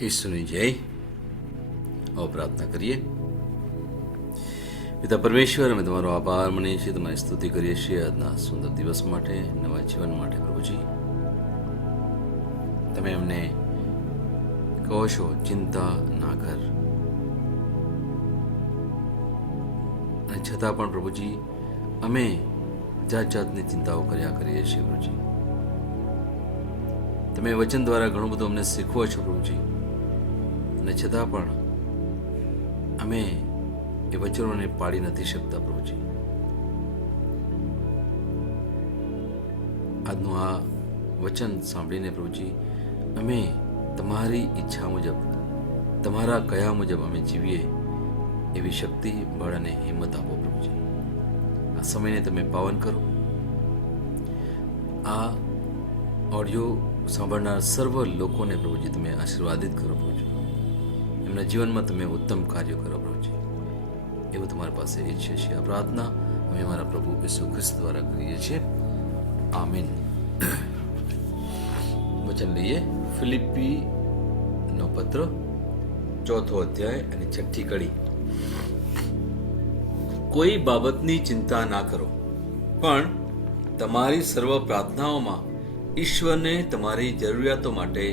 ઈશ્વરની જય. આવો પ્રાર્થના કરીએ. પિતા પરમેશ્વર, અમે તમારો આભાર માનીએ છીએ, તમારી સ્તુતિ કરીએ છીએ આજના સુંદર દિવસ માટે, નવા જીવન માટે. પ્રભુજી, તમે અમને કહો છો ચિંતા ના કર, અને છતાં પણ પ્રભુજી અમે જાત જાતની ચિંતાઓ કર્યા કરીએ છીએ. પ્રભુજી, તમે વચન દ્વારા ઘણું બધું અમને શીખવો છો પ્રભુજી, અને છતાં પણ અમે એ વચનોને પાડી નથી શકતા. પ્રભુજી, આજનું આ વચન સાંભળીને પ્રભુજી અમે તમારી ઈચ્છા મુજબ, તમારા કયા મુજબ અમે જીવીએ એવી શક્તિ, બળ અને હિંમત આપો. પ્રભુજી, આ સમયને તમે પાવન કરો. આ ઓડિયો સાંભળનાર સર્વ લોકોને પ્રભુજી તમે આશીર્વાદિત કરો. પ્રભુજી, એમના જીવનમાં તમે ઉત્તમ કાર્યો કરો. પ્રભુજી, એવું તમારી પાસે ઈચ્છીએ છીએ. આ પ્રાર્થના અમે અમારા પ્રભુ ઈસુ ખ્રિસ્ત દ્વારા કરીએ છીએ. આમીન. વચન લઈએ. ફિલિપ્પી નો પત્ર, 4 અધ્યાય અને 6 કડી. કોઈ બાબતની ચિંતા ના કરો, પણ તમારી સર્વ પ્રાર્થનાઓમાં ઈશ્વરને તમારી જરૂરિયાતો માટે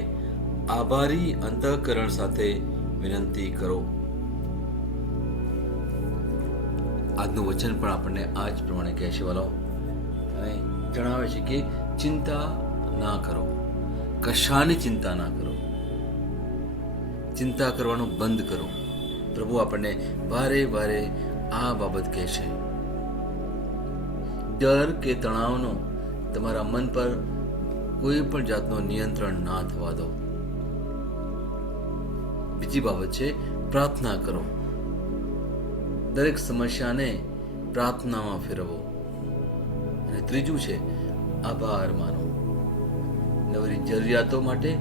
આભારી અંતઃકરણ સાથે વિનંતી કરો. આજનું વચન પણ આપણને આ જ પ્રમાણે કહે છે વાલો, અને જણાવે છે કે ચિંતા ના કરો, કશાની ચિંતા ના કરો, ચિંતા કરવાનું બંધ કરો. પ્રભુ આપણને વારે વારે આ બાબત કહે છે. ડર કે તણાવનો તમારા મન પર કોઈ પણ જાતનો નિયંત્રણ ના થવા દો. બીજી બાબત છે પ્રાર્થના કરો. દરેક સમસ્યાને પ્રાર્થનામાં ફેરવો. અને ત્રીજું છે આભાર માનો. નવી જરૂરિયાતો માટે,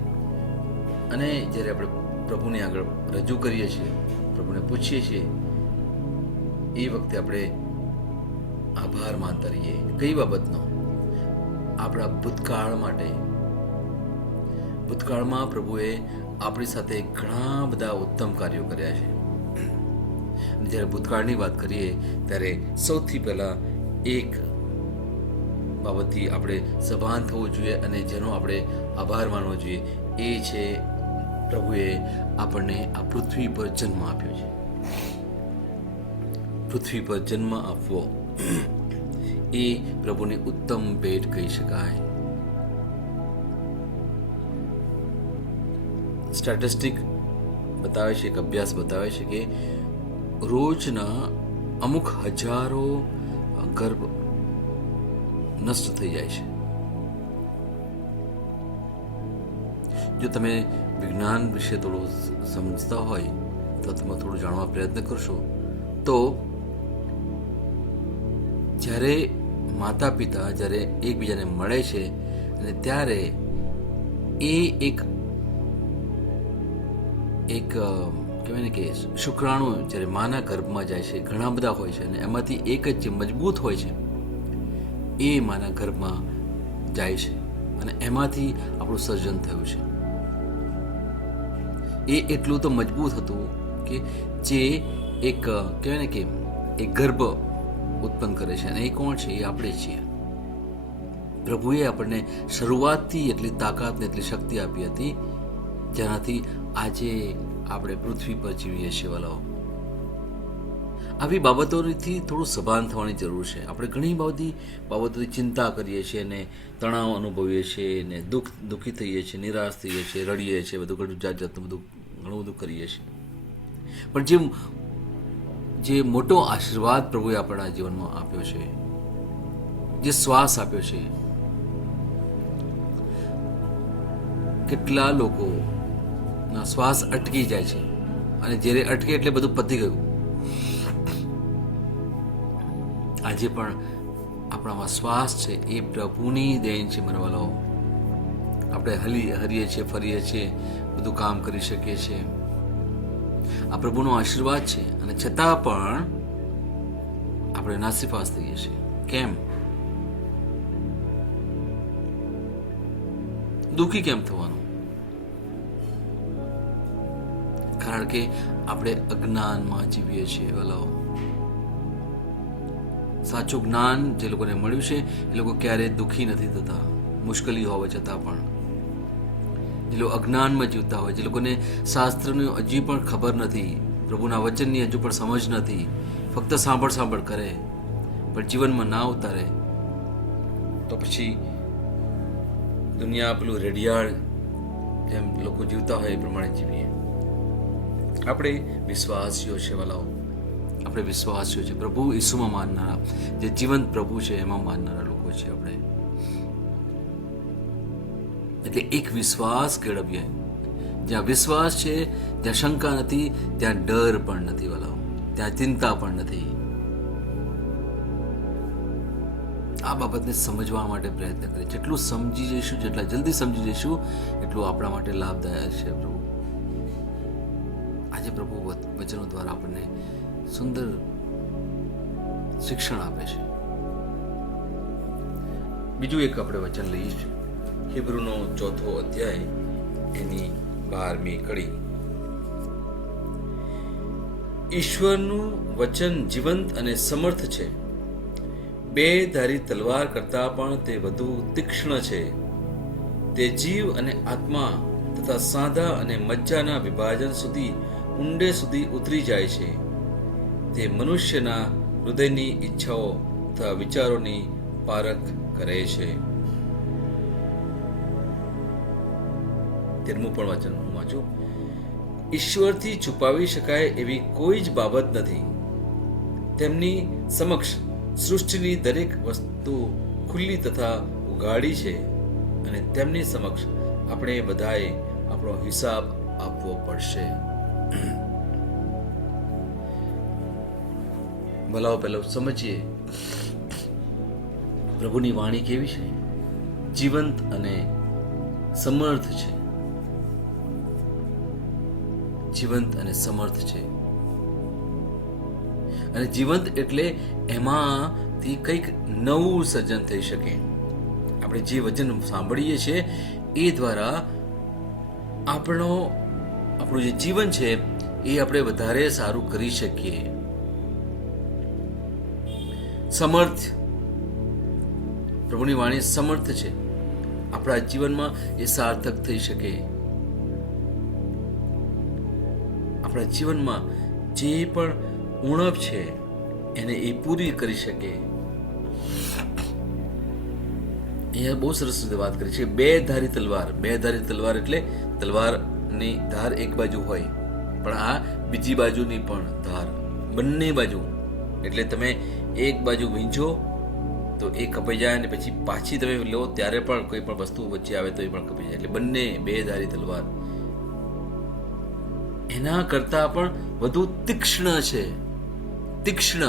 અને જ્યારે આપણે પ્રભુને આગળ રજૂ કરીએ છીએ, પ્રભુને પૂછીએ છીએ, એ વખતે આપણે આભાર માનતા રહીએ. કઈ બાબતનો? આપણા ભૂતકાળ માટે. ભૂતકાળમાં પ્રભુએ આપણી સાથે ઘણા બધા ઉત્તમ કાર્યો કર્યા છે. અને જ્યારે ભૂતકાળની વાત કરીએ ત્યારે સૌથી પહેલા એક બાબતથી આપણે સભાન થવું જોઈએ અને જેનો આપણે આભાર માનવો જોઈએ, એ છે પ્રભુએ આપણને આ પૃથ્વી પર જન્મ આપ્યો છે. પૃથ્વી પર જન્મ આપવો એ પ્રભુની ઉત્તમ ભેટ કહી શકાય. સ્ટેટિસ્ટિક બતાવે છે, એક અભ્યાસ બતાવે છે કે રોજના અમુક હજારો ગર્ભ નષ્ટ થઈ જાય છે. જો તમે વિજ્ઞાન વિશે થોડું સમજતા હોય તો તમે થોડું જાણવા પ્રયત્ન કરશો તો જ્યારે માતા પિતા જ્યારે એકબીજાને મળે છે અને ત્યારે એ એક કહેવાય ને કે શુક્રાણુ જ્યારે માના ગર્ભમાં જાય છે, ઘણા બધા હોય છે, અને એમાંથી એક જ જે મજબૂત હોય છે એ માના ગર્ભમાં જાય છે, અને એમાંથી આપણું સર્જન થયું છે. એ એટલું તો મજબૂત હતું કે જે એક કહેવાય ને કે એક ગર્ભ ઉત્પન્ન કરે છે, અને એ કોણ છે? એ આપણે છીએ. પ્રભુએ આપણને શરૂઆતથી એટલી તાકાત ને એટલી શક્તિ આપી હતી જેનાથી આજે આપણે પૃથ્વી પર જીવીએ છીએ. વાલાઓ, આવી બાબતોથી થોડું સભાન થવાની જરૂર છે. આપણે ઘણી બધી બાબતોની ચિંતા કરીએ છીએ, ને તણાવ અનુભવીએ છીએ, ને દુઃખી થઈએ છીએ, નિરાશ થઈએ છીએ, રડીએ છીએ, બધું ઘણું જાતનું ઘણું બધું કરીએ છીએ. પણ જે મોટો આશીર્વાદ પ્રભુએ આપણા જીવનમાં આપ્યો છે, જે શ્વાસ આપ્યો છે, કેટલા લોકો ના શ્વાસ અટકી જાય છે, અને જ્યારે અટકે એટલે બધું પતી ગયું. આજે પણ આપણામાં શ્વાસ છે એ પ્રભુની દેન છે. મનવાલો, આપણે હરીએ છીએ, ફરીએ છીએ, બધું કામ કરી શકીએ છીએ. આ પ્રભુનો આશીર્વાદ છે, અને છતાં પણ આપણે નાસીપાસ થઈએ છીએ. કેમ? દુઃખી કેમ થવાનું? કારણ કે આપણે અજ્ઞાનમાં જીવીએ છીએ વલાઓ. સાચું જ્ઞાન જે લોકોને મળ્યું છે એ લોકો ક્યારેય દુઃખી નથી થતા, મુશ્કેલી હોવા છતાં પણ. જે લોકો અજ્ઞાનમાં જીવતા હોય, જે લોકોને શાસ્ત્રની હજી પણ ખબર નથી, પ્રભુના વચનની હજુ પણ સમજ નથી, ફક્ત સાંભળ કરે પણ જીવનમાં ના ઉતારે, તો પછી દુનિયા પેલું રેડિયાળ જેમ લોકો જીવતા હોય એ પ્રમાણે જીવીએ. આપણે વિશ્વાસીઓ છે વાલાઓ, આપણે વિશ્વાસીઓ છે, પ્રભુ ઈસુમાં માનનારા, જે જીવંત પ્રભુ છે એમાં માનનારા લોકો છે આપણે. એટલે એક વિશ્વાસ કેળવીએ. જ્યાં વિશ્વાસ છે ત્યાં શંકા નથી, ત્યાં ડર પણ નથી વાલાઓ, ત્યાં ચિંતા પણ નથી. આ બાબતને સમજવા માટે પ્રયત્ન કરીએ. જેટલું સમજી જઈશું, જેટલા જલ્દી સમજી જઈશું, એટલું આપણા માટે લાભદાયક છે. પ્રભુ આજે પ્રભુ વચનો દ્વારા આપણને સુંદર શિક્ષણ આપે છે. બીજું એક આપણે વચન લઈએ છીએ, હિબ્રુનો 4થો અધ્યાય એની 12મી કડી. ઈશ્વરનું વચન જીવંત અને સમર્થ છે, બે ધારી તલવાર કરતા પણ તે વધુ તીક્ષ્ણ છે. તે જીવ અને આત્મા તથા સાંધા અને મજ્જાના વિભાજન સુધી ઊંડે સુધી ઉતરી જાય છે. તે મનુષ્યના હૃદયની ઈચ્છાઓ તથા વિચારોની પારખ કરે છે. 13મું પણ વચન હું વાંચું. ઈશ્વરથી છુપાવી શકાય એવી કોઈ જ બાબત નથી. તેમની સમક્ષ સૃષ્ટિની દરેક વસ્તુ ખુલ્લી તથા ઉઘાડી છે અને તેમની સમક્ષ આપણે બધાએ આપણો હિસાબ આપવો પડશે. ભલાઓ પહેલો સમજીએ પ્રભુની વાણી કેવી છે, જીવંત અને સમર્થ છે. જીવંત અને સમર્થ છે. અને જીવંત એટલે એમાંથી કંઈક નવું સર્જન થઈ શકે. આપણે જે વચન સાંભળીએ છીએ એ દ્વારા આપણું જે જીવન છે એ આપણે વધારે સારું કરી શકીએ. સમર્થ, પ્રભુની વાણી સમર્થ છે. આપણા જીવનમાં એ સાર્થક થઈ શકે. આપણા જીવનમાં જે પણ ઉણપ છે એને એ પૂરી કરી શકે. અહીંયા બહુ સરસ રીતે વાત કરી છે. બે ધારી તલવાર. બે ધારી તલવાર એટલે તલવારની ધાર એક બાજુ હોય, પણ આ બીજી બાજુની પણ ધાર, બંને બાજુ. એટલે તમે એક બાજુ વીંચો તો એ કપાઈ જાય, અને પછી પાછી તમે લો ત્યારે પણ કોઈ પણ વસ્તુ વચ્ચે આવે તો એ પણ કપાઈ જાય. એટલે બંને બે ધારી તલવાર એના કરતા પણ વધુ તીક્ષ્ણ છે. તીક્ષ્ણ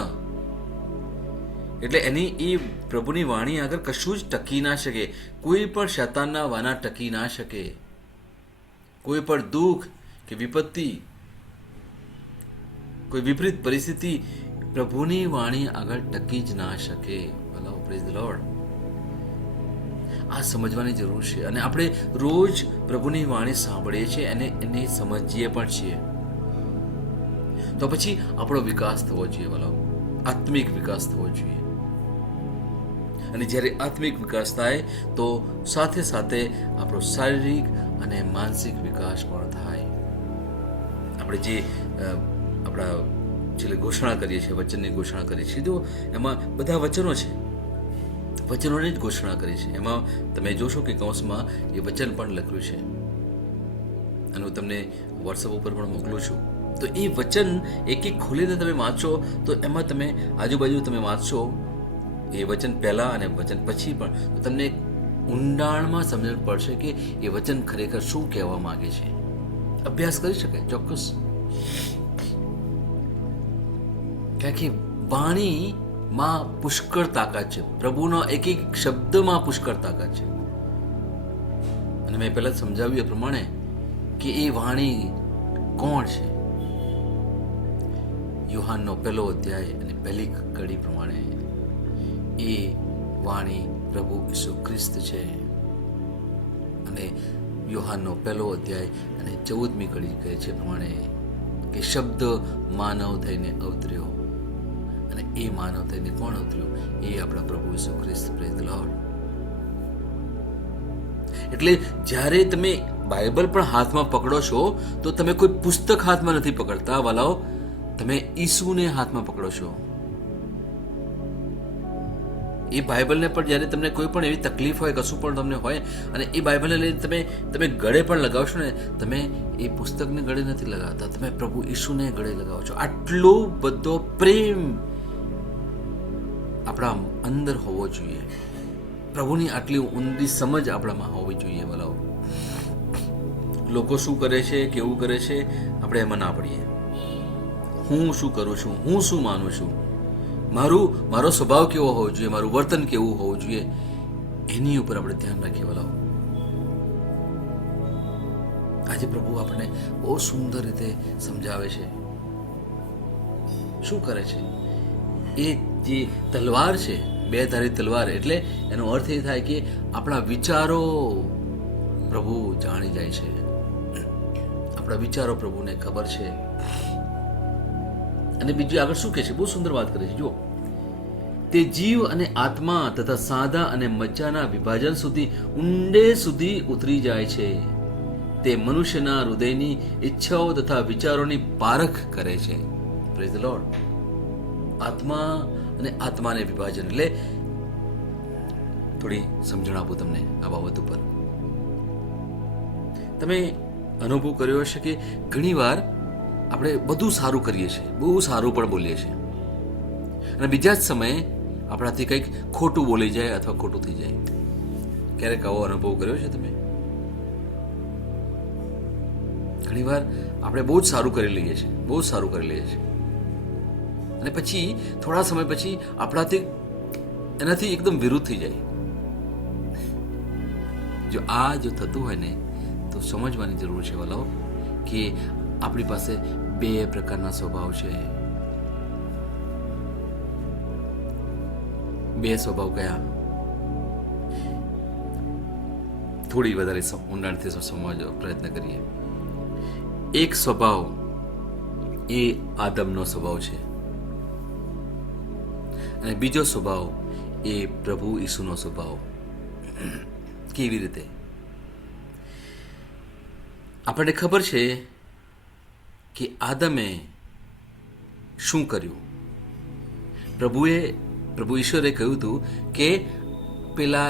એટલે એની એ પ્રભુની વાણી આગળ કશું જ ટકી ના શકે. કોઈ પણ શૈતાનના વાના ટકી ના શકે. કોઈ પણ દુઃખ કે વિપત્તિ, કોઈ વિપરીત પરિસ્થિતિ પ્રભુની વાણી આગળ ટકી જ ના શકે. Praise the lord. આ સમજવાની જરૂર છે. અને આપણે રોજ પ્રભુની વાણી સાંભળીએ છીએ અને એને સમજીએ પણ છીએ. તો પછી આપણો વિકાસ થવો જોઈએ વાલો, આત્મિક વિકાસ થવો જોઈએ. અને જ્યારે આત્મિક વિકાસ થાય તો સાથે સાથે આપણો શારીરિક અને માનસિક વિકાસ પણ થાય. આપણે જે આપણા છેલ્લે ઘોષણા કરીએ છીએ, વચનની ઘોષણા કરીએ છીએ, તો એમાં બધા વચનો છે, વચનોની જ ઘોષણા કરી છે. એમાં તમે જોશો કે કૌંસમાં એ વચન પણ લખ્યું છે, અને હું તમને વોટ્સઅપ ઉપર પણ મોકલું છું. તો એ વચન એક એક ખોલીને તમે વાંચો તો એમાં તમે આજુબાજુ તમે વાંચશો એ વચન પહેલા અને વચન પછી પણ, તો તમને ઊંડાણમાં સમજણ પડશે કે એ વચન ખરેખર શું કહેવા માંગે છે. અભ્યાસ કરી શકાય ચોક્કસ, કારણ કે વાણીમાં પુષ્કળ તાકાત છે. પ્રભુનો એક એક શબ્દમાં પુષ્કળ તાકાત છે. અને મેં પહેલા સમજાવ્યું એ પ્રમાણે કે એ વાણી કોણ છે. યોહાનનો 1લો અધ્યાય અને 1લી કડી પ્રમાણે એ વાણી પ્રભુ ઈસુ ખ્રિસ્ત છે. અને યોહાનનો 1લો અધ્યાય અને 14મી કડી કહે છે પ્રમાણે કે શબ્દ માનવ થઈને અવતર્યો, અને એ માનવ થઈને કોણ અવતર્યું? એ આપણા પ્રભુ ઈસુ ખ્રિસ્ત. Praise the Lord. એટલે જ્યારે તમે બાઇબલ પણ હાથમાં પકડો છો તો તમે કોઈ પુસ્તક હાથમાં નથી પકડતા વાલાઓ, તમે ઈસુને હાથમાં પકડો છો. એ બાઇબલને પણ જ્યારે તમને કોઈ પણ એવી તકલીફ હોય, કશું પણ તમને હોય, અને એ બાઇબલને લઈને તમે ગળે પણ લગાવશો ને, તમે એ પુસ્તકને ગળે નથી લગાવતા, તમે પ્રભુ ઈસુને ગળે લગાવો છો. આટલો બધો પ્રેમ આપણા અંદર હોવો જોઈએ. પ્રભુની આટલી ઊંડી સમજ આપણામાં હોવી જોઈએ. વાલાઓ, લોકો શું કરે છે, કેવું કરે છે, આપણે એમાં ના પડીએ. હું શું કરું છું, હું શું માનું છું, મારો સ્વભાવ કેવો હોવો જોઈએ, મારું વર્તન કેવું હોવું જોઈએ, એની ઉપર આપણે ધ્યાન રાખીએ. વાલાઓ, આજે પ્રભુ આપણને બહુ સુંદર રીતે સમજાવે છે. શું કરે છે? એ જે તલવાર છે, બે ધારી તલવાર, એટલે એનો અર્થ એ થાય કે આપણા વિચારો પ્રભુ જાણી જાય છે. આપણા વિચારો પ્રભુને ખબર છે. અને બીજું આગળ શું કહે છે? બહુ સુંદર વાત કરે છે. જો, તે જીવ અને આત્મા તથા સાંધા અને મજ્જાના વિભાજન સુધી ઊંડે સુધી ઉતરી જાય છે. તે મનુષ્યના હૃદયની ઈચ્છાઓ તથા વિચારોની પારખ કરે છે. Praise the lord. આત્મા અને આત્માને વિભાજન એટલે થોડી સમજણ આપું તમને આ બાબત ઉપર. તમે અનુભવ કર્યો હશે કે ઘણી વાર આપણે બધું સારું કરીએ છીએ, બહુ સારું પણ બોલીએ છીએ, અને બીજા જ સમયે આપણાથી કંઈક ખોટું બોલી જાય અથવા ખોટું થઈ જાય. ક્યારેક આવો અનુભવ કર્યો છે તમે? ઘણી વાર આપણે બહુ જ સારું કરી લઈએ છીએ, બહુ જ સારું કરી લઈએ છીએ, અને પછી થોડા સમય પછી આપણાથી એનાથી એકદમ વિરુદ્ધ થઈ જાય. જો થતું હોય ને, તો સમજવાની જરૂર છે વાલાઓ કે આપણી પાસે બે પ્રકારના સ્વભાવ છે. બે સ્વભાવ કયા? થોડી વધારે ઊંડાણથી સમજવાનો પ્રયત્ન કરીએ. એક સ્વભાવ એ આદમનો સ્વભાવ છે, અને બીજો સ્વભાવ એ પ્રભુ ઈસુનો સ્વભાવ. કેવી રીતે? આપણને ખબર છે કે આદમે શું કર્યું. પ્રભુ ઈશ્વરે કહ્યું હતું કે પેલા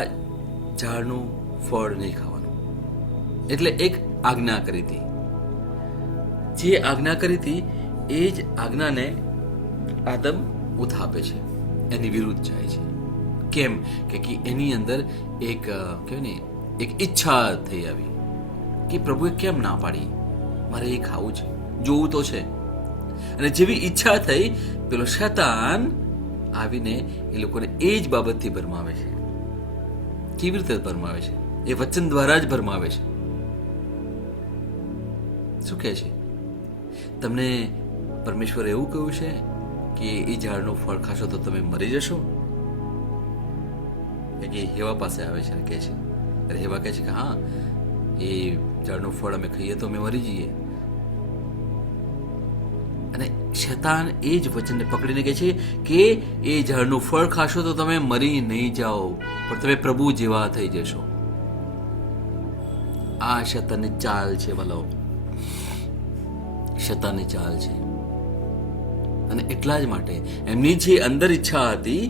ઝાડનું ફળ નહીં ખાવાનું, એટલે એક આજ્ઞા કરી હતી. જે આજ્ઞા કરી હતી એ જ આજ્ઞાને આદમ ઉથાપે છે, એની વિરુદ્ધ જાય છે. કેમ? કે એની અંદર એક કહેવાય ને, એક ઈચ્છા થઈ આવી કે પ્રભુએ કેમ ના પાડી, મારે એ ખાવું છે, જોવું તો છે. અને જેવી ઈચ્છા થઈ, પેલો શૈતાન આવીને એ લોકોને એ જ બાબતથી ભરમાવે છે. કેવી રીતે ભરમાવે છે? એ વચન દ્વારા જ ભરમાવે છે. શું કહે છે? તમને પરમેશ્વરે એવું કહ્યું છે કે એ ઝાડનું ફળ ખાશો તો તમે મરી જશો? કે હેવા પાસે આવે છે અને કહે છે, અરે હેવા કહે છે કે હા, એ ઝાડનું ફળ અમે ખાઈએ તો અમે મરી જઈએ. અને શૈતાન એ જ વચનને પકડીને કહે છે કે એ ઝાડનું ફળ ખાશો તો તમે મરી નહીં જાઓ, પણ તમે પ્રભુ જેવા થઈ જશો. આ શૈતાનની ચાલ છે વાલો, શૈતાનની ચાલ છે. અને એટલા જ માટે એમની જે અંદર ઈચ્છા હતી,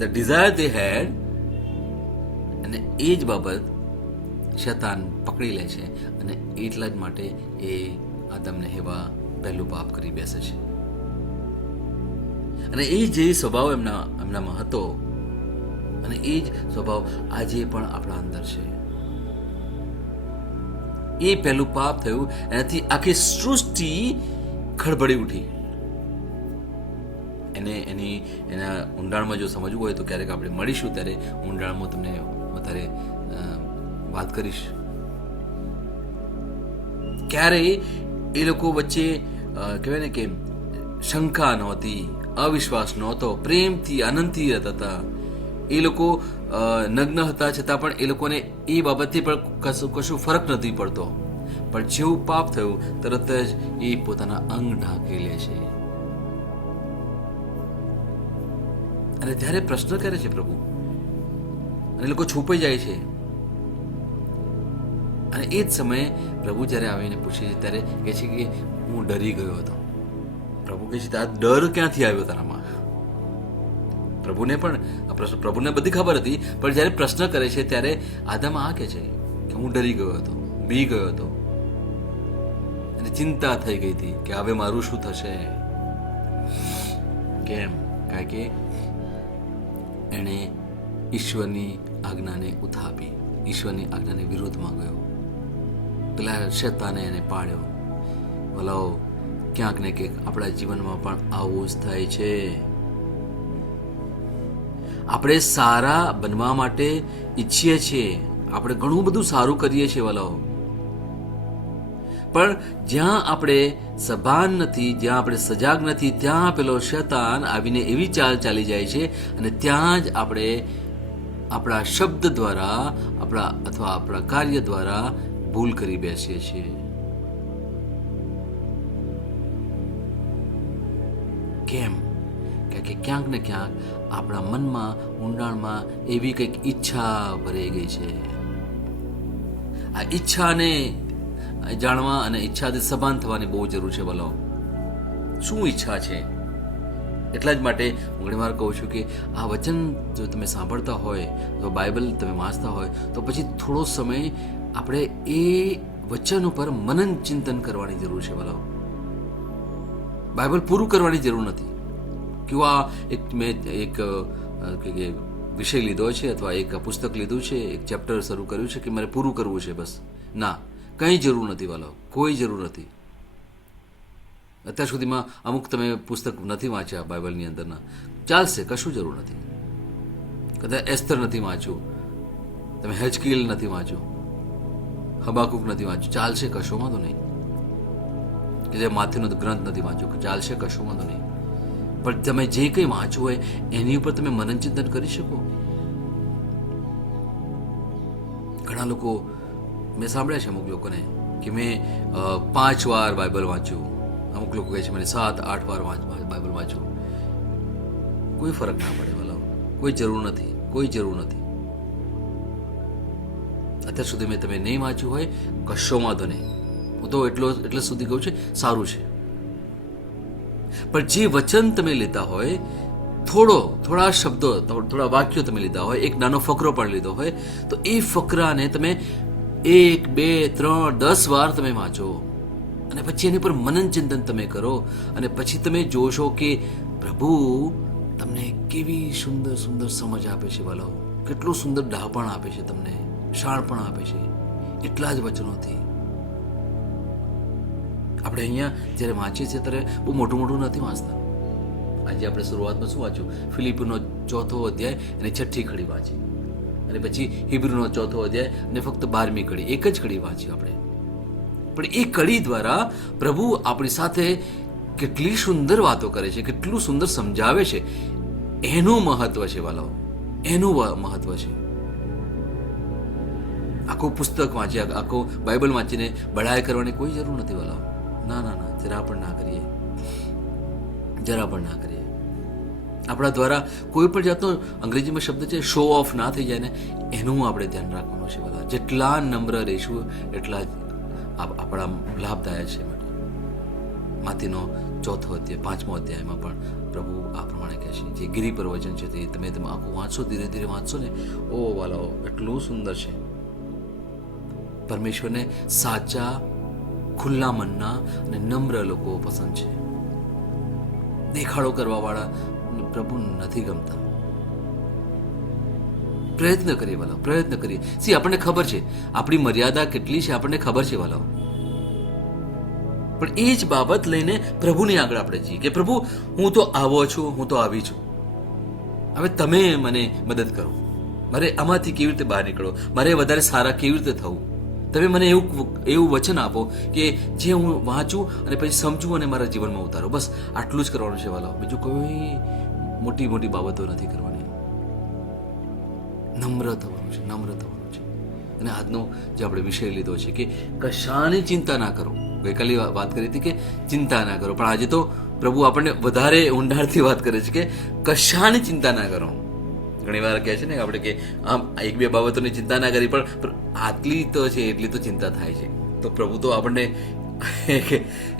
the desire they had, અને એ જ બાબત શૈતાન પકડી લે છે. અને એટલા જ માટે એ આદમને હેવા પહેલું પાપ કરી બેસે છે. અને એ જે સ્વભાવ એમનામાં હતો, અને એ જ સ્વભાવ આજે પણ આપણા અંદર છે. એ પહેલું પાપ થયું, એનાથી આખી સૃષ્ટિ ખળભળી ઉઠી. એના ઊંડાણમાં જો સમજવું હોય તો ક્યારેક આપણે મળીશું, ત્યારે ઊંડાણમાં તમને વધારે વાત કરીશ. ક્યારેય એ લોકો વચ્ચે કહેવાય ને કે શંકા નહોતી, અવિશ્વાસ નહોતો, પ્રેમથી આનંદથી રહેતા હતા. એ લોકો નગ્ન હતા છતાં પણ એ લોકોને એ બાબતથી પણ કશું ફરક નથી પડતો. પણ જેવું પાપ થયું તરત જ એ પોતાના અંગ ઢાંકી લે છે. અને ત્યારે પ્રશ્ન કરે છે પ્રભુ, અને લોકો છુપાઈ જાય છે. અને એ જ સમયે પ્રભુ જ્યારે આવીને પૂછે છે ત્યારે કહે છે કે હું ડરી ગયો હતો. પ્રભુ કહે છે આ ડર ક્યાંથી આવ્યો તારામાં? પ્રભુને બધી ખબર હતી, પણ જ્યારે પ્રશ્ન કરે છે ત્યારે આદમ આ કહે છે કે હું ડરી ગયો હતો, બી ગયો હતો, અને ચિંતા થઈ ગઈ હતી કે હવે મારું શું થશે. કેમ? કારણ કે એણે ઈશ્વરની આજ્ઞાને ઉથાપી, ઈશ્વરની આજ્ઞાને વિરોધમાં ગયો. પેલા શેતાને એને પાડ્યો. ભલાઓ ક્યાંક ને ક્યાંક આપણા જીવનમાં પણ આવું જ થાય છે. આપણે સારા બનવા માટે ઈચ્છીએ છીએ, આપણે ઘણું બધું સારું કરીએ છીએ વાલાઓ, પણ જ્યાં આપણે સભાન નથી, જ્યાં આપણે સજાગ નથી, ત્યાં પેલો શૈતાન આવીને એવી ચાલ ચાલી જાય છે અને ત્યાં જ આપણે આપણા શબ્દ દ્વારા આપણા કાર્ય દ્વારા ભૂલ કરી બેસીએ છીએ. કેમ? કારણ કે ક્યાંક ને ક્યાંક આપણા મનમાં ઊંડાણમાં એવી કંઈક ઈચ્છા ભરાઈ ગઈ છે. આ ઈચ્છાને જાણવા અને ઈચ્છાથી સભાન થવાની બહુ જરૂર છે. બોલો શું ઈચ્છા છે? એટલા જ માટે હું ઘણી વાર કહું છું કે આ વચન જો તમે સાંભળતા હોય, તો બાઇબલ તમે વાંચતા હોય, તો પછી થોડો સમય આપણે એ વચન ઉપર મનન ચિંતન કરવાની જરૂર છે. બોલો બાઇબલ પૂરું કરવાની જરૂર નથી કે મેં એક વિષય લીધો છે અથવા એક પુસ્તક લીધું છે, એક ચેપ્ટર શરૂ કર્યું છે કે મારે પૂરું કરવું છે, બસ. ના, કંઈ જરૂર નથી વાલો, કોઈ જરૂર નથી. અત્યાર સુધીમાં અમુક તમે પુસ્તક નથી વાંચ્યા બાઇબલની અંદરના, ચાલશે, કશું જરૂર નથી. કદાચ એસ્તર નથી વાંચ્યું, તમે હેજકીલ નથી વાંચ્યું, હબાકુક નથી વાંચ્યું, ચાલશે, કશો વાંધો નહીં. કે જે માથેનો ગ્રંથ નથી વાંચ્યો, ચાલશે, કશો વાંધો નહીં. પણ તમે જે કંઈ વાંચવું હોય એની ઉપર તમે મનન ચિંતન કરી શકો. ઘણા લોકો મેં સાંભળ્યા છે અમુક લોકોને કે મેં 5 વાર બાઇબલ વાંચ્યું, અમુક લોકો કહે છે મને 7-8 વાર બાઇબલ વાંચ્યું. કોઈ ફરક ના પડે વાલા, કોઈ જરૂર નથી, કોઈ જરૂર નથી. અત્યાર સુધી મેં તમે નહીં વાંચ્યું હોય, કશો વાંધો નહીં. હું તો એટલે સુધી કહું છું, સારું છે. પણ જે વચન તમે લેતા હોય, થોડા શબ્દો, થોડા વાક્યો તમે લીધા હોય, એક નાનો ફકરો પણ લીધો હોય, તો એ ફકરાને તમે 1, 2, 3, 10 વાર તમે વાંચો અને પછી એની પર મનન ચિંતન તમે કરો અને પછી તમે જોશો કે પ્રભુ તમને કેવી સુંદર સુંદર સમજ આપે છે વાલાઓ, કેટલું સુંદર ડાહપણ આપે છે, તમને શાણપણ આપે છે એટલા જ વચનોથી. આપણે અહીંયા જ્યારે વાંચીએ છીએ ત્યારે બહુ મોટું નથી વાંચતા. આજે આપણે શરૂઆતમાં શું વાંચ્યું? ફિલિપીનો 4થો અધ્યાય અને 6ઠ્ઠી કડી વાંચી, અને પછી હિબ્રુનો 4થો અધ્યાય અને ફક્ત 12મી કડી, એક જ કડી વાંચી આપણે. પણ એ કડી દ્વારા પ્રભુ આપણી સાથે કેટલી સુંદર વાતો કરે છે, કેટલું સુંદર સમજાવે છે. એનું મહત્વ છે વાલાઓ, એનું મહત્વ છે. આખું પુસ્તક વાંચી, આખું બાઇબલ વાંચીને બડાઈ કરવાની કોઈ જરૂર નથી વાલાઓ. ના, જરા પણ ના કરીએ. આપણા દ્વારા કોઈ પણ જાતનો અંગ્રેજીમાં શબ્દ છે શો ઓફ ના થઈ જાય ને, એનું આપણે ધ્યાન રાખવાનું છે બધા. જેટલા નમ્ર રહીશું એટલા જ આપણા લાભદાયક છે. માથીનો 4થો અધ્યાય 5મો અધ્યાયમાં પણ પ્રભુ આ પ્રમાણે કહે છે, જે ગિરી પર વચન છે તે તમે આખું વાંચશો, ધીરે ધીરે વાંચશો ને, ઓ વાલાઓ એટલું સુંદર છે. પરમેશ્વરને સાચા, ખુલ્લા મનના અને નમ્ર લોકો પસંદ છે. દેખાડો કરવા વાળા પ્રભુ નથી ગમતા. પ્રયત્ન કરીએ વાલાઓ, પ્રયત્ન કરીએ. આપણને ખબર છે આપણી મર્યાદા કેટલી છે, આપણને ખબર છે વાલાઓ. પણ એ જ બાબત લઈને પ્રભુની આગળ આપણે જઈએ કે પ્રભુ હું તો આવો છું, હું તો આવી છું, હવે તમે મને મદદ કરો, મારે આમાંથી કેવી રીતે બહાર નીકળો, મારે વધારે સારા કેવી રીતે થવું. તમે મને એવું વચન આપો કે જે હું વાંચું અને પછી સમજું અને મારા જીવનમાં ઉતારો. બસ આટલું જ કરવાનું છે વાલાઓ, બીજું કોઈ મોટી બાબતો નથી કરવાની. નમ્ર થવાનું છે. અને આજનો જે આપણે વિષય લીધો છે કે કશાની ચિંતા ના કરો. ગઈકાલે વાત કરી હતી કે ચિંતા ના કરો, પણ આજે તો પ્રભુ આપણને વધારે ઊંડાણથી વાત કરે છે કે કશાની ચિંતા ના કરો. ઘણી વાર કહે છે ને આપણે કે આમ એક બે બાબતોની ચિંતા ના કરી, પણ આટલી તો છે એટલી તો ચિંતા થાય છે. તો પ્રભુ તો આપણને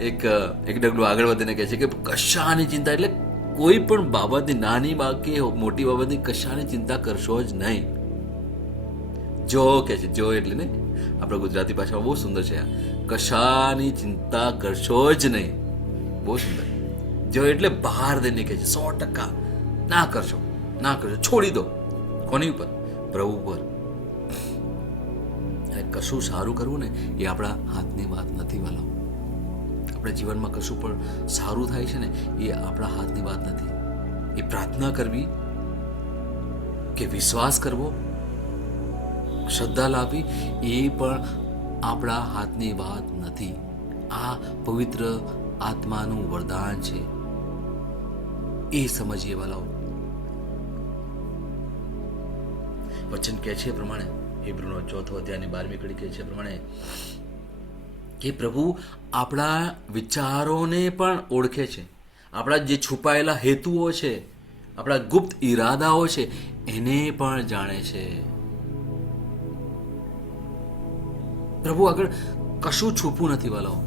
એક ડગલું આગળ વધીને કહે છે કે કશાની ચિંતા એટલે કોઈ પણ બાબતની, નાની કે મોટી બાબતની કશાની ચિંતા કરશો જ નહીં. જો કે છે, જો એટલે ને આપણા ગુજરાતી ભાષામાં બહુ સુંદર છે, કશાની ચિંતા કરશો જ નહીં. બહુ સુંદર. જો એટલે બહાર દઈને કહે છે 100% ના કરશો, ના કરશો, છોડી દો. કોની ઉપર? પ્રભુ પર. કશું સારું કરવું ને એ આપણા હાથની વાત નથી વાલો. આપણા જીવનમાં કશું પણ સારું થાય છે ને એ આપણા હાથની વાત નથી. એ પ્રાર્થના કરવી કે વિશ્વાસ કરવો, શ્રદ્ધા લાવવી, એ પણ આપણા હાથની વાત નથી. આ પવિત્ર આત્માનું વરદાન છે. એ સમજીએ વાલાઓ. વચન કહે છે પ્રમાણે, હિબ્રુનો 4 અધ્યાયની 12મી કડી કહે છે પ્રમાણે કે પ્રભુ આપણા વિચારોને પણ ઓળખે છે. આપણા જે છુપાયેલા હેતુઓ છે, આપણા ગુપ્ત ઈરાદાઓ છે, એને પણ જાણે છે. પ્રભુ આગળ કશું છુપું નથી વાલાઓ.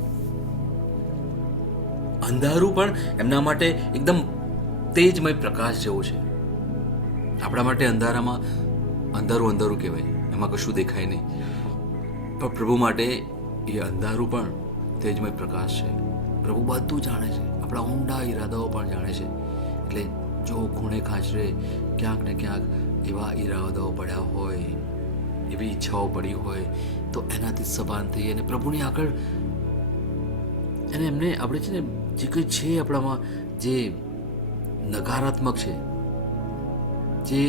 અંધારું પણ એમના માટે એકદમ તેજમય પ્રકાશ જેવો છે. આપણા માટે અંધારામાં અંધારું અંધારું કહેવાય, એમાં કશું દેખાય નહીં. પણ પ્રભુ માટે એ અંધારું પણ તેજમય પ્રકાશ છે. પ્રભુ બધું જાણે છે, આપણા ઊંડા ઈરાદાઓ પણ જાણે છે. એટલે જો ખૂણે ખાંચરે ક્યાંક ને ક્યાંક એવા ઈરાદાઓ પડ્યા હોય, એવી ઈચ્છાઓ પડી હોય, તો એનાથી સભાન થઈ અને પ્રભુની આગળ અને એમને આપણે છે ને જે કંઈ છે આપણામાં જે નકારાત્મક છે, જે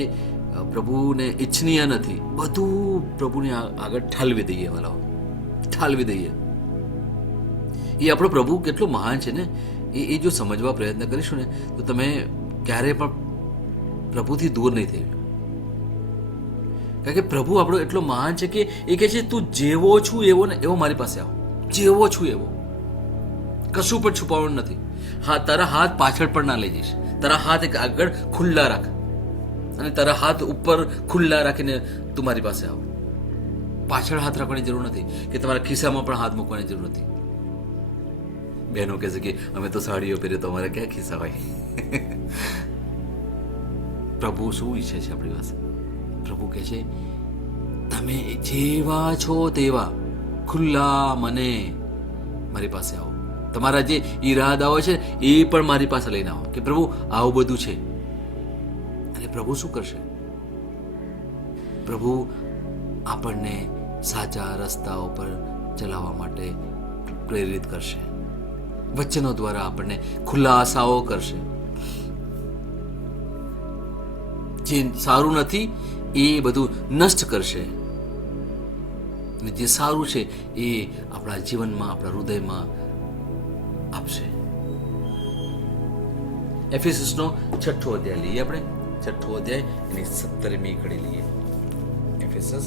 પ્રભુને ઈચ્છનીય નથી, બધું પ્રભુની આગળ ઠાલવી દઈએ વાલાઓ, ઠાલવી દઈએ. એ આપણો પ્રભુ કેટલો મહાન છે ને, એ જો સમજવા પ્રયત્ન કરીશું ને તો તમે ક્યારે પણ પ્રભુથી દૂર નહીં થઈ. કારણ કે પ્રભુ આપણો એટલો મહાન છે કે એ કહે છે તું જેવો છું એવો ને એવો મારી પાસે આવો, જેવો છું એવો, કશું પણ છુપાવવાનું નથી. હા, તારા હાથ પાછળ પણ ના લઈ જઈશ, તારા હાથ એક આગળ ખુલ્લા રાખ અને તારા હાથ ઉપર ખુલ્લા રાખીને તું મારી પાસે આવ. પાછળ હાથ રાખવાની જરૂર નથી કે તમારા ખિસ્સામાં પણ હાથ મૂકવાની જરૂર નથી. બહેનો કહે છે કે અમે તો સાડીઓ પહેરીએ તો અમારે ક્યાં ખિસ્સા હોય. પ્રભુ શું ઈચ્છે છે આપણી પાસે? પ્રભુ કહે છે તમે જેવા છો તેવા ખુલ્લા મને મારી પાસે આવો. તમારા જે ઈરાદાઓ છે એ પણ મારી પાસે લઈને આવો કે પ્રભુ આવું બધું છે. અને પ્રભુ શું કરશે? પ્રભુ આપણને સાચા રસ્તાઓ પર ચલાવવા માટે પ્રેરિત કરશે. વચનો દ્વારા આપણને ખુલાસાઓ કરશે. જે સારું નથી એ બધું નષ્ટ કરશે અને જે સારું છે એ આપણા જીવનમાં, આપણા હૃદયમાં આપશે. એફેસસનો 6 અધ્યાય લઈએ આપણે. 6 અધ્યાય એની 17મી કડી લઈએ. એફેસસ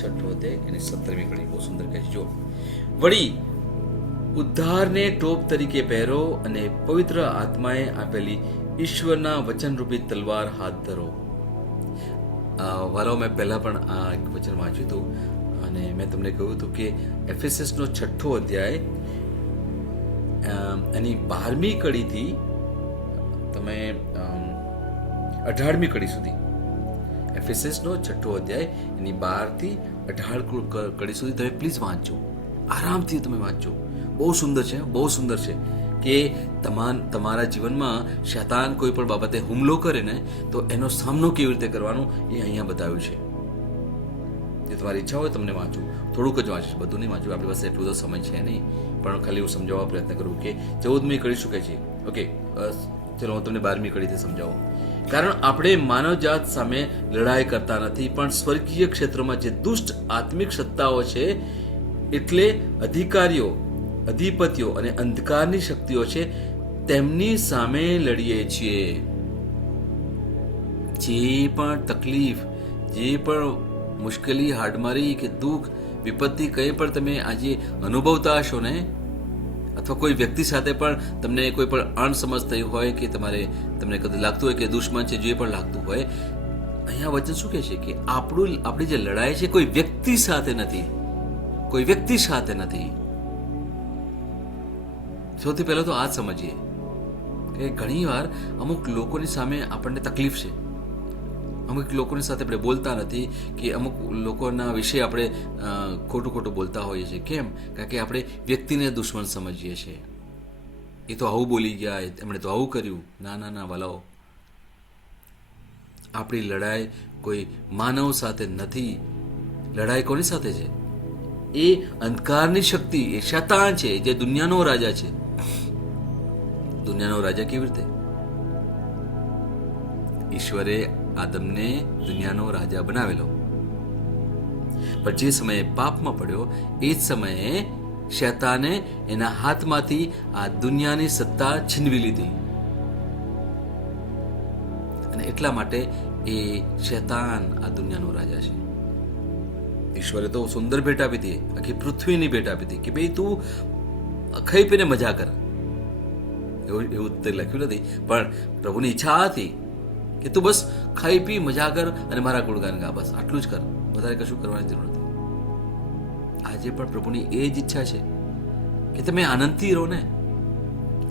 6 અધ્યાય એની 17મી કડી બહુ સુંદર કહે છે. જો વળી ઉદ્ધારને ટોપ તરીકે પહેરો અને પવિત્ર આત્માએ આપેલી ઈશ્વરના વચનરૂપી તલવાર હાથ ધરો. વાલો મેં પહેલા પણ આ એક વચન વાંચ્યું હતું અને મેં તમને કહ્યું હતું કે એફેસસનો 6 અધ્યાય એની 12મી કડીથી તમે 18મી કડી સુધી, એફેસસનો 6 અધ્યાય એની 12 થી 18 કડી સુધી તમે પ્લીઝ વાંચજો, આરામથી તમે વાંચજો. બહુ સુંદર છે, બહુ સુંદર છે કે તમારા જીવનમાં શૈતાન કોઈ પણ બાબતે હુમલો કરે ને તો એનો સામનો કેવી રીતે કરવાનો એ અહીંયા બતાવ્યું છે. જે તમારી ઈચ્છા હોય તમને વાંચો, થોડુંક જ વાંચો, બધું નહીં વાંચું, આપણી પાસે એટલો બધો સમય છે નહીં, પણ ખાલી હું સમજાવવા પ્રયત્ન કરું કે 14મી કડી શું કહે છે. ઓકે, ચલો હું તમને 12મી કડીથી સમજાવું. કારણ આપણે માનવજાત સામે લડાઈ કરતા નથી, પણ સ્વર્ગીય ક્ષેત્રોમાં જે દુષ્ટ આત્મિક સત્તાઓ છે, એટલે અધિકારીઓ, અધિપતિઓ અને અંધકારની શક્તિઓ છે, તેમની સામે લડીએ છીએ. જે પણ તકલીફ, જે પણ મુશ્કેલી, હાડમારી કે દુઃખ, વિપત્તિ કંઈ પણ તમે આજે અનુભવતા હશો ને, અથવા કોઈ વ્યક્તિ સાથે પણ તમને કોઈ પણ અણસમજ થઈ હોય કે તમને કદી લાગતું હોય કે દુશ્મન છે, જે પણ લાગતું હોય, અહીંયા વચન શું કહે છે કે આપણી જે લડાઈ છે કોઈ વ્યક્તિ સાથે નથી, કોઈ વ્યક્તિ સાથે નથી. સૌથી પહેલા તો આ જ સમજીએ કે ઘણી વાર અમુક લોકોની સામે આપણને તકલીફ છે, અમુક લોકોની સાથે આપણે બોલતા નથી, કે અમુક લોકોના વિશે આપણે ખોટું બોલતા હોઈએ છીએ. કેમ? કારણ કે આપણે વ્યક્તિને દુશ્મન સમજીએ છીએ. એ તો આવું બોલી ગયા, એમણે તો આવું કર્યું. ના વાલાઓ, આપણી લડાઈ કોઈ માનવ સાથે નથી. લડાઈ કોની સાથે છે? એ અંધકારની શક્તિ, એ શૈતાન છે, જે દુનિયાનો રાજા છે. દુનિયાનો રાજા કેવી રીતે? ઈશ્વરે આદમને દુનિયાનો રાજા બનાવેલો, પણ જે સમયે પાપમાં પડ્યો એ જ સમયે શૈતાને એના હાથમાંથી આ દુનિયાની સત્તા છીનવી લીધી. અને એટલા માટે એ શૈતાન આ દુનિયાનો રાજા છે. ઈશ્વરે તો સુંદર ભેટ આપી હતી, આખી પૃથ્વીની ભેટ આપી હતી કે ભાઈ તું ખાઈ પીને મજા કર. એવું તે લખ્યું નથી, પણ પ્રભુની ઈચ્છા હતી કે તું બસ ખાઈ પી, મજા કર અને મારા ગુણગાન ગા. બસ આટલું જ કર, વધારે કશું કરવાની જરૂર નથી. આજે પણ પ્રભુની એ જ ઈચ્છા છે કે તમે આનંદથી રહો ને.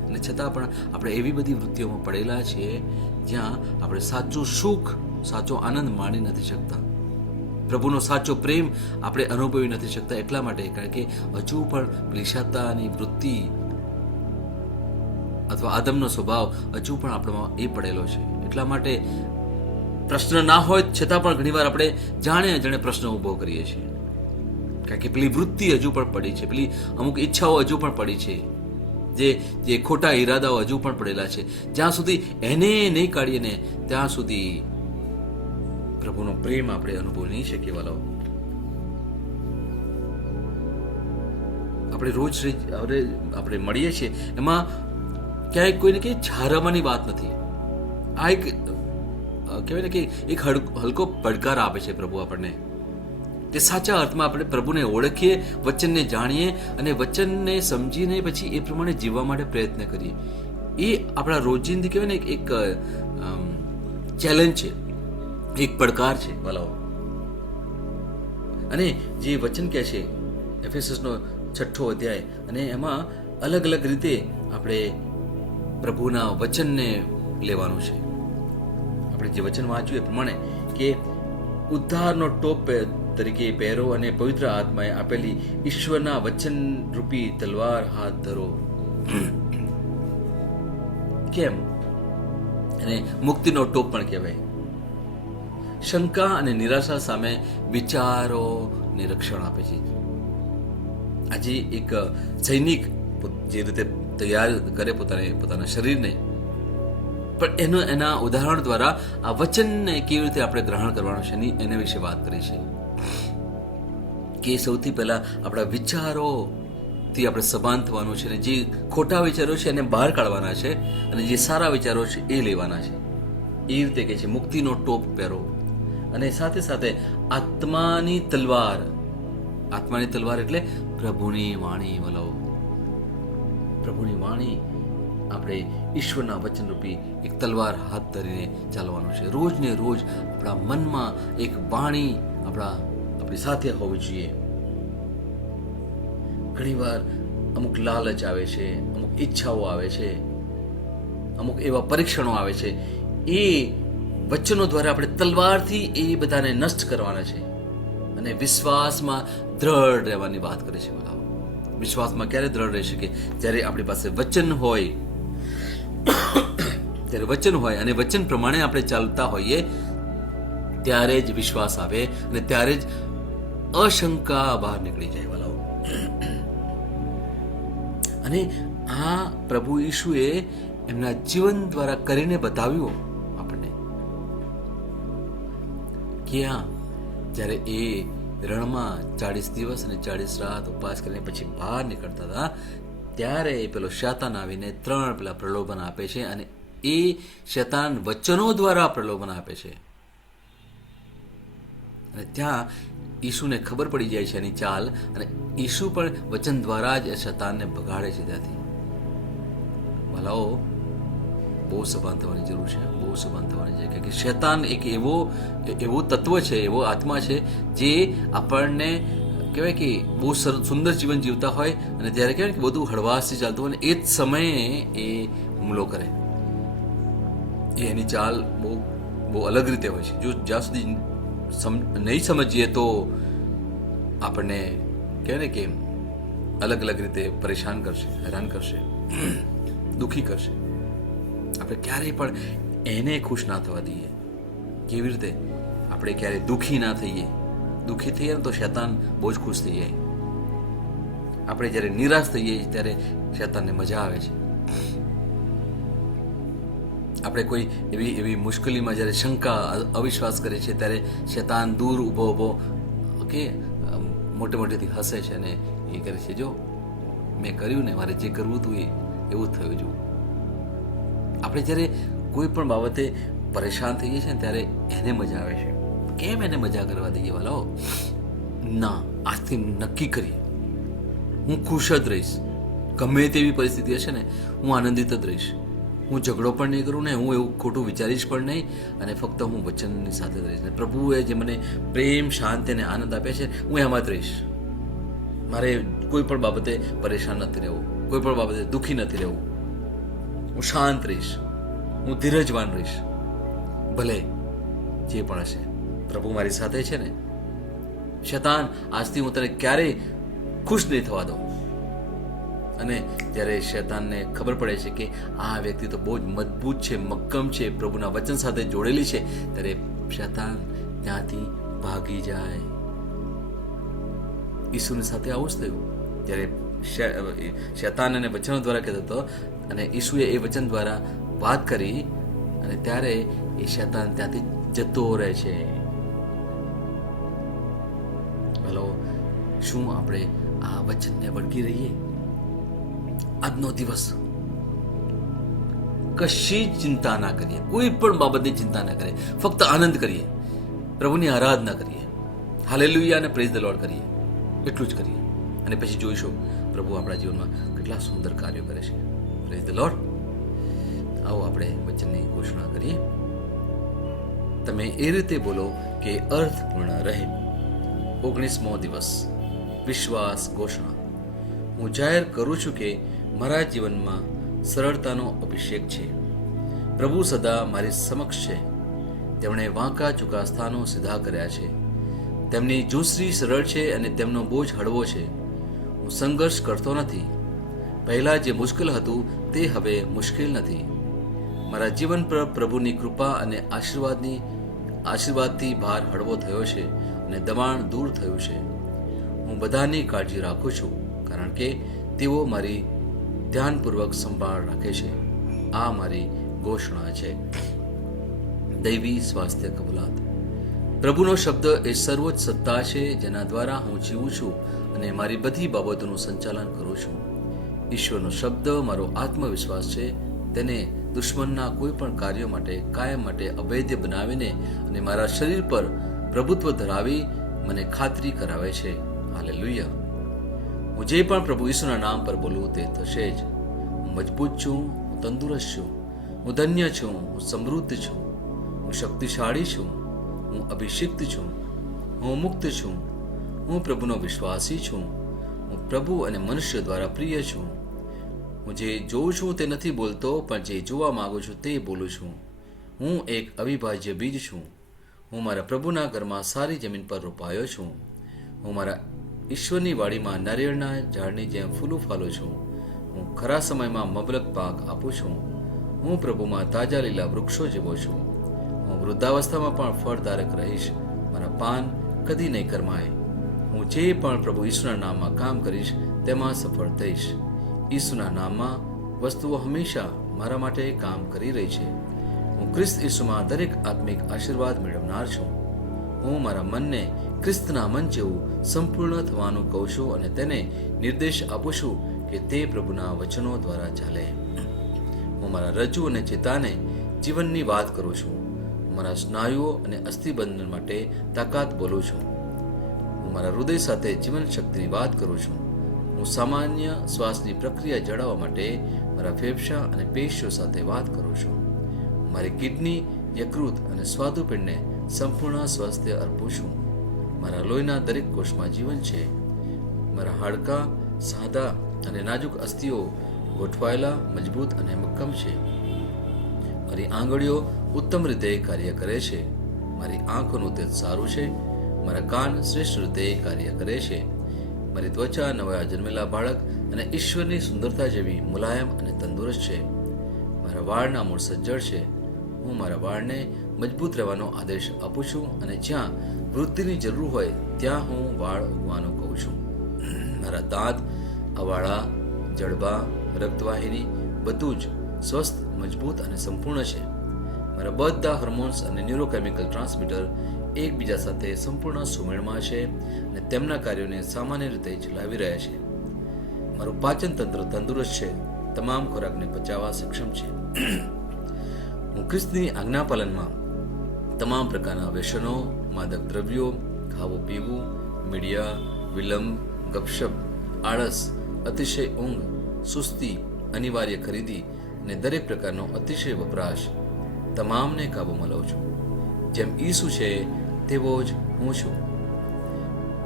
અને છતાં પણ આપણે એવી બધી વૃત્તિઓમાં પડેલા છીએ જ્યાં આપણે સાચું સુખ, સાચો આનંદ માણી નથી શકતા. પ્રભુનો સાચો પ્રેમ આપણે અનુભવી નથી શકતા. એટલા માટે, કારણ કે હજુ પણ લિશાતાની વૃત્તિ અથવા આદમનો સ્વભાવ હજુ પણ આપણામાં એ પડેલો છે. એટલા માટે પ્રશ્ન ના હોય છતાં પણ ઘણીવાર આપણે જાણે પ્રશ્ન ઉભો કરીએ છીએ, કારણ કે પેલી વૃત્તિ હજુ પણ પડી છે, પેલી અમુક ઈચ્છાઓ હજુ પણ પડી છે, જે ખોટા ઈરાદાઓ હજુ પણ પડેલા છે. જ્યાં સુધી એને નહીં કાઢીએ ને ત્યાં સુધી પ્રભુનો પ્રેમ આપણે અનુભવી નહીં શકીએ. વાલાઓ, આપણે રોજ આપણે મળીએ છીએ, એમાં ક્યાંય કોઈને કંઈ ઝારવાની વાત નથી. આ એક કહેવાય ને કે એક હલકો પડકાર આપે છે પ્રભુ આપણને, કે સાચા અર્થમાં આપણે પ્રભુને ઓળખીએ, વચનને જાણીએ અને વચનને સમજીને પછી એ પ્રમાણે જીવવા માટે પ્રયત્ન કરીએ. એ આપણા રોજિંદી કહેવાય ને એક ચેલેન્જ છે, એક પડકાર છે વાલાઓ. અને જે વચન કહે છે એફેસસનો 6 અધ્યાય, અને એમાં અલગ અલગ રીતે આપણે પ્રભુના વચનને લેવાનું છે. આપણે જે વચન વાંચ્યું એ પ્રમાણે કે ઉદ્ધારનો ટોપ તરીકે પહેરો અને પવિત્ર આત્માએ આપેલી ઈશ્વરના વચન રૂપી તલવાર હાથ ધરો. કેમ? અને મુક્તિનો ટોપ પણ કહેવાય. શંકા અને નિરાશા સામે વિચારોને રક્ષણ આપે છે. આજે એક સૈનિક જે રીતે તૈયાર કરે પોતાના શરીરને, પણ એના ઉદાહરણ દ્વારા આ વચનને કેવી રીતે આપણે ગ્રહણ કરવાનું છે એના વિશે વાત કરી છે. કે સૌથી પહેલા આપણા વિચારોથી આપણે સભાન થવાનું છે, અને જે ખોટા વિચારો છે એને બહાર કાઢવાના છે, અને જે સારા વિચારો છે એ લેવાના છે. એ રીતે કહે છે મુક્તિનો ટોપ પહેરો, અને સાથે સાથે આત્માની તલવાર. આત્માની તલવાર એટલે પ્રભુની વાણી. વલાઓ, પ્રભુની વાણી આપણે ઈશ્વરના વચનરૂપી એક તલવાર હાથ ધરીને ચાલવાનું છે. રોજ ને રોજ આપણા મનમાં એક વાણી આપણી સાથે હોવી જોઈએ. ઘણીવાર અમુક લાલચ આવે છે, અમુક ઈચ્છાઓ આવે છે, અમુક એવા પરીક્ષણો આવે છે. એ વચનો દ્વારા આપણે તલવારથી એ બધાને નષ્ટ કરવાના છે. અને વિશ્વાસમાં દ્રઢ રહેવાની વાત કરે છે. વિશ્વાસમાં ક્યારે દ્રઢ રહી શકે? જ્યારે આપણી પાસે વચન હોય, ત્યારે વચન હોય અને વચન પ્રમાણે આપણે ચાલતા હોઈએ, ત્યારે જ વિશ્વાસ આવે અને ત્યારે જ અશંકા બહાર નીકળી જાય. વાલાઓ, અને આ પ્રભુ ઈશુએ એમના જીવન દ્વારા કરીને બતાવ્યું આપણને. ક્યાં? જ્યારે એ રણમાં 40 દિવસ અને 40 રાત ઉપવાસ કરીને પછી બહાર નીકળતા હતા, ત્યારે પેલો શૈતાન આવીને 3 પેલા પ્રલોભન આપે છે, અને એ શૈતાન વચનો દ્વારા પ્રલોભન આપે છે. અને ત્યાં ઈસુને ખબર પડી જાય છે એની ચાલ, અને ઈસુ પણ વચન દ્વારા જ શૈતાનને ભગાડે છે ત્યાંથી. ભલાઓ, બહુ સભાન થવાની જરૂર છે, બહુ સભાન થવાની છે, કે શૈતાન એક એવો તત્વ છે, એવો આત્મા છે જે આપણને કહેવાય કે બહુ સુંદર જીવન જીવતા હોય અને ત્યારે કહેવાય કે બધું હળવાશથી ચાલતું હોય, એ જ સમયે એ હુમલો કરે. એની ચાલ બહુ અલગ રીતે હોય છે. જો જ્યાં સુધી નહીં સમજીએ તો આપણને કહેવાય ને કે અલગ અલગ રીતે પરેશાન કરશે, હેરાન કરશે, દુઃખી કરશે. આપણે ક્યારેય પણ એને ખુશ ના થવા દઈએ. કેવી રીતે? આપણે ક્યારેય દુઃખી ના થઈએ. દુઃખી થઈએ ને તો શૈતાન બહુ જ ખુશ થઈ જાય. આપણે જ્યારે નિરાશ થઈએ ત્યારે શૈતાનને મજા આવે છે. આપણે કોઈ એવી મુશ્કેલીમાં જ્યારે શંકા, અવિશ્વાસ કરે છે ત્યારે શૈતાન દૂર ઊભો ઓકે મોટેથી હસે છે અને એ કરે છે, જો મેં કર્યું ને, મારે જે કરવું હતું એ એવું જ થયું. જો આપણે જ્યારે કોઈ પણ બાબતે પરેશાન થઈએ છીએ ને ત્યારે એને મજા આવે છે. કેમ એને મજા કરવા દઈએ વાલાઓ? ના, આજથી નક્કી કરીએ હું ખુશ જ રહીશ. ગમે તેવી પરિસ્થિતિ હશે ને, હું આનંદિત જ રહીશ. હું ઝઘડો પણ નહીં કરું ને હું એવું ખોટું વિચારીશ પણ નહીં, અને ફક્ત હું વચનની સાથે જ રહીશ. ને પ્રભુએ જે મને પ્રેમ, શાંતિ અને આનંદ આપ્યા છે, હું એમાં જ રહીશ. મારે કોઈ પણ બાબતે પરેશાન નથી રહેવું, કોઈ પણ બાબતે દુઃખી નથી રહેવું. હું શાંત રહીશ, હું ધીરજવાન રહીશ. ભલે જે પણ હશે, પ્રભુ મારી સાથે છે ને. શૈતાન, આજથી હું તને ક્યારેય ખુશ નહીં થવા દઉં. અને જ્યારે શૈતાનને ખબર પડે છે કે આ વ્યક્તિ તો બહુ જ મજબૂત છે, મક્કમ છે, પ્રભુના વચન સાથે જોડેલી છે, ત્યારે શૈતાન ત્યાંથી ભાગી જાય. ઈસુની સાથે આવું જ થયું. જ્યારે શૈતાન અને વચનો દ્વારા કહેતો હતો અને ઈસુએ એ વચન દ્વારા વાત કરી, અને ત્યારે એ શૈતાન ત્યાંથી જતો રહે છે. હલો, શું આપણે આ વચનને વળગી રહીએ? આજનો દિવસ કશી ચિંતા ના કરીએ, કોઈ પણ બાબતની ચિંતા ના કરીએ, ફક્ત આનંદ કરીએ, પ્રભુની આરાધના કરીએ, હાલેલુયા અને પ્રેઝ ધ લોર્ડ કરીએ. એટલું જ કરીએ, અને પછી જોઈશું પ્રભુ આપણા જીવનમાં કેટલા સુંદર કાર્યો કરે છે. Praise the lord. આવો આપણે વચનની ઘોષણા કરીએ. તમે એ રીતે બોલો કે અર્થપૂર્ણ રહે. 19મો દિવસ વિશ્વાસ ઘોષણા. હું જાહેર કરું છું કે મારા જીવનમાં સરળતાનો અભિષેક છે. પ્રભુ સદા મારી સમક્ષ છે. તેમણે વાંકા ચૂકા સ્થાનો સીધા કર્યા છે. તેમની જૂસરી સરળ છે અને તેમનો બોજ હળવો છે. હું સંઘર્ષ કરતો નથી. પહેલા જે મુશ્કેલ હતું તે હવે મુશ્કેલ નથી. મારા જીવન પર પ્રભુની કૃપા અને આશીર્વાદથી ભાર હળવો થયો છે અને દબાણ દૂર થયું છે. હું બધાની કાળજી રાખું છું, કારણ કે તેઓ મારી ધ્યાનપૂર્વક સંભાળ રાખે છે. આ મારી ઘોષણા છે. દૈવી સ્વાસ્થ્ય કબૂલાત. પ્રભુનો શબ્દ એ સર્વોચ્ચ સત્તા છે જેના દ્વારા હું જીવું છું અને મારી બધી બાબતોનું સંચાલન કરું છું. ઈશ્વરનો શબ્દ મારો આત્મવિશ્વાસ છે. તેને દુશ્મનના કોઈ પણ કાર્યો માટે કાયમ માટે અવૈધ બનાવીને અને મારા શરીર પર પ્રભુત્વ ધરાવી મને ખાતરી કરાવે છે. હાલેલુયા. હું જે પણ પ્રભુ ઈસુના નામ પર બોલું તે થશે જ. હું મજબૂત છું, હું તંદુરસ્ત છું, હું ધન્ય છું, હું સમૃદ્ધ છું, હું શક્તિશાળી છું, હું અભિષિક્ત છું, હું મુક્ત છું, હું પ્રભુનો વિશ્વાસી છું, હું પ્રભુ અને મનુષ્ય દ્વારા પ્રિય છું. હું જે જોઉં છું તે નથી બોલતો, પણ જે જોવા માંગુ છું તે બોલું છું. હું એક અવિભાજ્ય બીજ છું. હું મારા પ્રભુના ઘરમાં સારી જમીન પર રોપાયો છું. હું મારા ઈશ્વરની વાડીમાં નારિયેળના ઝાડની જેમ ફૂલું ફાલું છું. હું ખરા સમયમાં મબલક પાક આપું છું. હું પ્રભુમાં તાજા લીલા વૃક્ષો જેવો છું. હું વૃદ્ધાવસ્થામાં પણ ફળદાયક રહીશ. મારા પાન કદી નહીં કરમાય. હું જે પણ પ્રભુ ઈસુના નામમાં કામ કરીશ તેમાં સફળ થઈશ. ઈસુના નામમાં વસ્તુઓ હંમેશા મારા માટે કામ કરી રહી છે. હું ખ્રિસ્ત ઈસુમાં દરેક આત્મિક આશીર્વાદ મેળવનાર છું. હું મારા મનને ખ્રિસ્તના મન જેવું સંપૂર્ણ થવાનું કહું છું અને તેને નિર્દેશ આપું છું કે તે પ્રભુના વચનો દ્વારા ચાલે. હું મારા રજ્જુ અને ચેતાને જીવનની વાત કરું છું. મારા સ્નાયુઓ અને અસ્થિબંધન માટે તાકાત બોલું છું. હું મારા હૃદય સાથે જીવન શક્તિની વાત કરું છું. હું સામાન્ય શ્વાસની પ્રક્રિયા જાળવવા માટે મારા ફેફસા અને પેશીઓ સાથે વાત કરું છું. મારી કિડની, યકૃત અને સ્વાદુપિંડને સંપૂર્ણ સ્વાસ્થ્ય અર્પું છું. મારા લોહીના દરેક કોષમાં જીવન છે. મારા હાડકાં સાદા અને નાજુક અસ્થિઓ ગોઠવાયેલા, મજબૂત અને મક્કમ છે. મારી આંગળીઓ ઉત્તમ રીતે કાર્ય કરે છે. મારી આંખોનું તેજ સારું છે. મારા કાન શ્રેષ્ઠ રીતે કાર્ય કરે છે. મારી ત્વચા નવા જન્મેલા બાળક અને ઈશ્વરની સુંદરતા જેવી મુલાયમ અને તંદુરસ્ત છે. મારા વાળના મૂળ સજ્જડ છે. હું મારા વાળને મજબૂત રહેવાનો આદેશ આપું છું અને જ્યાં વૃદ્ધિની જરૂર હોય ત્યાં હું વાળ ઉગવાનું કહું છું. મારા દાંત, અવાળા, જડબા, રક્તવાહિની બધું જ સ્વસ્થ, મજબૂત અને સંપૂર્ણ છે. મારા બધા હોર્મોન્સ અને ન્યુરોકેમિકલ ટ્રાન્સમીટર એકબીજા સાથે સંપૂર્ણ સુમેળમાં છે અને તેમના કાર્યોને સામાન્ય રીતે ચલાવી રહ્યા છે. મારું પાચન તંત્ર તંદુરસ્ત છે. તમામ ખોરાકને પચાવવા સક્ષમ છે. હું ખ્રિસ્તની આજ્ઞાપાલનમાં તમામ પ્રકારના વ્યસનો, માદક દ્રવ્યો, ખાવું પીવું, મીડિયા, વિલંબ, ગપશપ, આળસ, અતિશય ઊંઘ, સુસ્તી, અનિવાર્ય ખરીદી અને દરેક પ્રકારનો અતિશય વપરાશ તમામને કાબૂમાં લઉં છું. જેમ ઈસુ છે તેવો જ હું છું.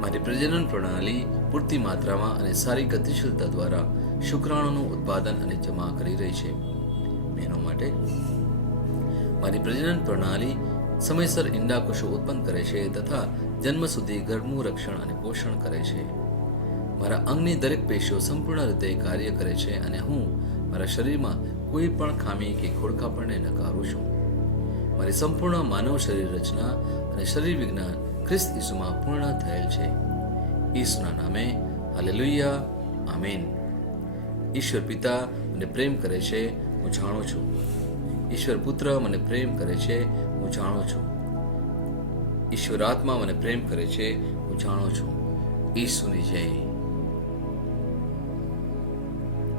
મારી પ્રજનન પ્રણાલી પૂરતી માત્રામાં અને સારી ગતિશીલતા દ્વારા શુક્રાણુનું ઉત્પાદન અને જમા કરી રહી છે. બહેનો માટે મારી પ્રજનન પ્રણાલી સમયસર ઈંડાકોષો ઉત્પન્ન કરે છે તથા જન્મ સુધી ગર્ભનું રક્ષણ અને પોષણ કરે છે. મારા અંગની દરેક પેશીઓ સંપૂર્ણ રીતે કાર્ય કરે છે અને હું મારા શરીરમાં કોઈ પણ ખામી કે ખોડખાપણને નકારું છું. મારી સંપૂર્ણ માનવ શરીર રચના અને શરીર વિજ્ઞાન ખ્રિસ્ત ઈસુમાં પૂર્ણ થયેલ છે. ઈસુના નામે હાલેલુયા, આમેન. ઈશ્વર પિતા મને પ્રેમ કરે છે, હું જાણું છું. ઈશ્વર પુત્ર મને પ્રેમ કરે છે, હું જાણું છું. ઈશ્વર આત્મા મને પ્રેમ કરે છે, હું જાણું છું. ઈસુની જય.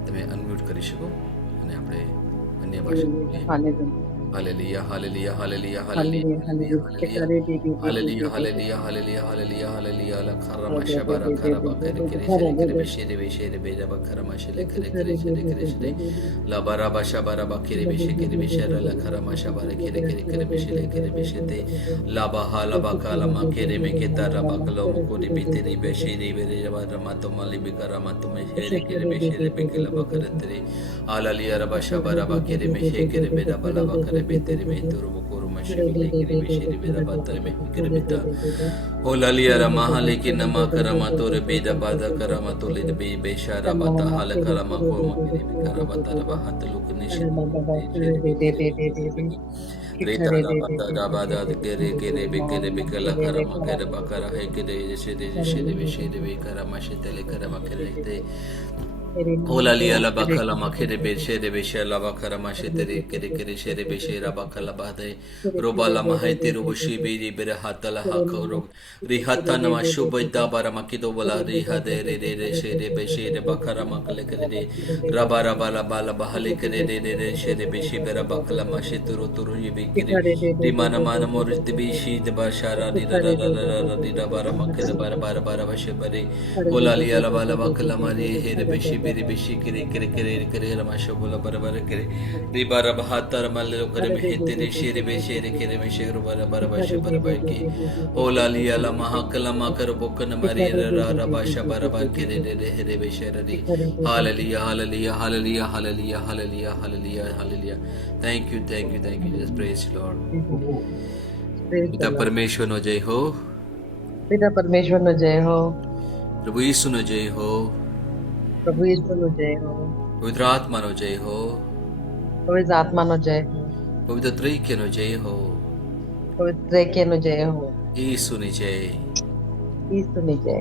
તમે અનમ્યુટ કરી શકો અને આપણે અન્ય ભાષા હાલેલુયા, હાલેલુયા, હાલેલુયા, હાલેલુયા, હાલેલુયા, હાલેલુયા, હાલેલુયા, હાલેલુયા, હાલેલુયા, લખરામા શબરા ખરાબા કરે કરે કરે બેશેરે બેશેરે બેરાબા ખરામા શેલે કરે કરે કરે કરે કરે લાબારાબા શબરાબા કરે બેશે કરે બેશેરા લખરામા શબરા કરે કરે કરે બેશેલે કરે બેશેતે લાબા હાલાબા કાલામા કરે મે કે તારાબા કલો કોરી બેતેરી બેશેરે બેરેબા રમા તો માલી બેકરામા તો મે શેરે કરે બેશેરે બેકલાબા કરે તેરે હાલેલુયા રબા શબરાબા કરે બેશે કરે બેરાબા લાબા કરે बेतेरे में तो रोबोकोरो मशरिले के बेशेरे बेदा बातर में कर बेता होलालिया रमा लेके नमा करमा तो रे बेदा बादा करमा तो ले बे बेशारा बाता हाल करमा को मके करा बाता रबा हाथ लोक निशे रेता बाता दाबादा के रे बे कला करमा के बकरा है के जैसे बेशेरे बे करमा शेतले करमा के रहते Olalia la bakala makere beshere beshela bakara mashetere kere kere shere beshera bakala bade robala mahete robushi biri bere hatala hakoro rihata nama shubida bara makido bala rihade re re re shere beshere bakara makale kere re rabara bala bala bahale kere re re re shere beshi bera bakala masheturu turu yibi kere rimana mana morit bishi de bashara di ra ra ra ra di ra bara makere bara bara bara bashe bare olalia la bala bakala mari here beshi biri beshi kere kere kere kere ramasho bola barabar kere ri bara bahata ramal kere me tere shere be shere kere me shere bara bara bashe barabar ke ola liya la mahakala makar bokana mari ra ra basha barabar kere re here be shere ri hallelujah hallelujah hallelujah hallelujah hallelujah hallelujah hallelujah thank you just praise Lord पिता परमेश्वर no जय हो पिता परमेश्वर no जय हो प्रभु यीशु no जय हो प्रभु यीशु नो जय हो पवित्र आत्मा नो जय हो पवित्र आत्मा नो जय हो पवित्र त्रैक्य नो जय हो पवित्र त्रैक्य नो जय हो यीशु नि जय यीशु नि जय